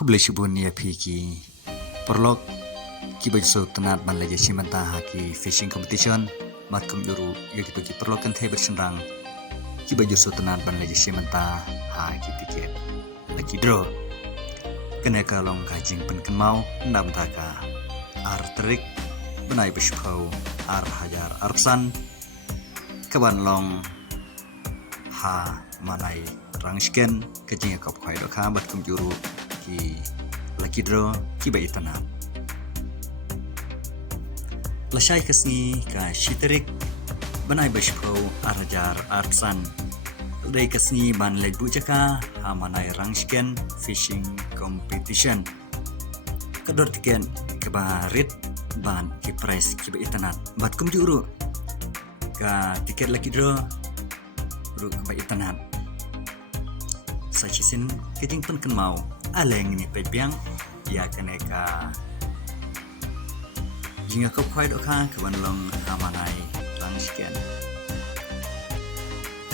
Kublai shibun ya piki perlok ki baju tenat ban lagi simanta haki fishing competition mat kum juru ya gitu ki perlok kan tebe senrang ki baju tenat ban lagi simanta haki tiket lagi draw kena kalong kajing pen mau ndam taka ar terik benai bishpau ar hajar arsan kaban long ha manai rangsken kajing kop khoi do kha bat kum juru ki laki draw ki bai tanam lashai kasni ka shiterik banai bashpo arjar artsan dai kasni ban lej bujaka hamanai rangsken fishing competition kador tiken kebarit ban ki price ki bai tanat bat kum juru ka tiket laki draw ru bai tanat sachisin keting pen mau aleng ni pebiang ya keneka jinga kop khoi do kha kaban long amanai rangsken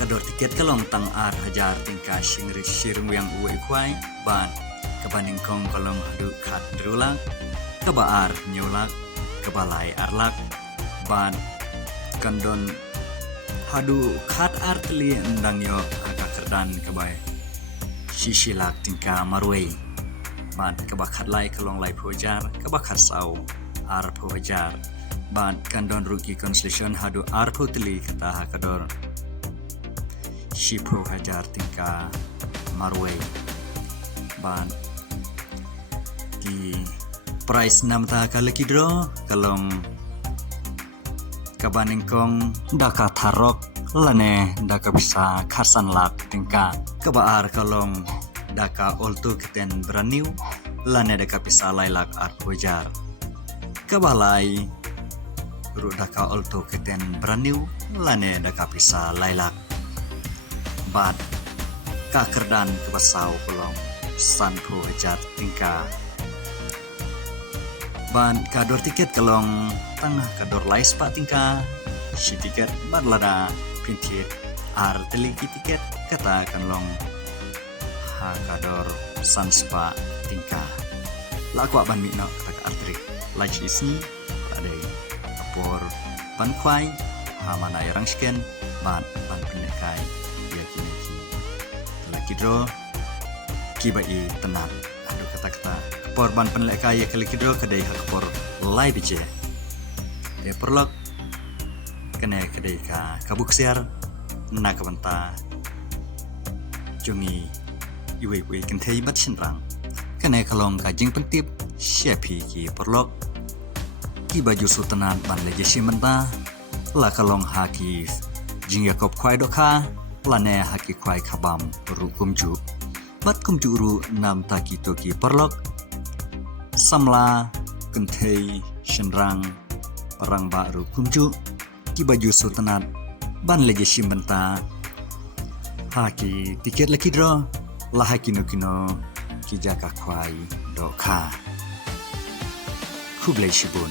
kador tiket kalong tang ar hajar tingka singri sirung yang uai khwai ban kabaning kong kalong hadu khat drulak kabaar nyulak kabalai arlak ban kandon hadu khat artli endang yo agak kerdan kabai Sishilak tingka marway ban kabakhat lai kalong lai pojar kabakhat sau ar pojar ban kandon rugi constellation hadu ar potli kata hakador shipo hajar tingka marway ban di price nam ta kalaki draw kalong kabaning kong daka tharok lane daka bisa kharsan lak tingka kabaar kalong daka olto keten braniu lane daka bisa lailak ar pojar kabalai ru daka olto keten braniu lane daka bisa lailak bat kakerdan kebasau kolong san pojar tingka ban kador tiket kalong tangah kador lais pa tingka si tiket badlada pintit ar teliki tiket kata kanlong ha kador sanspa tingka lakwa ban mikno kata artrik lach isni adai apor ban khwai ha mana rangsken ban penekai ya kini laki dro kibai tenang adu kata-kata apor ban penekai ya laki dro kedai hakpor lai bije e perlok kena kedai ka kabuk siar na kabanta jungi iwe kentai bat senrang kena kalong kajing pentip syapi ki perlok ki baju sultanan ban leje simenta la kalong haki jing yakop khwai dokha lane haki khwai khabam ru kumju bat kumju ru nam taki toki perlok samla kentai senrang perang baru kumju ki baju sultanat ban leje simbenta haki tiket laki draw la haki no kino ki jaka khwai dokha Kublai shibun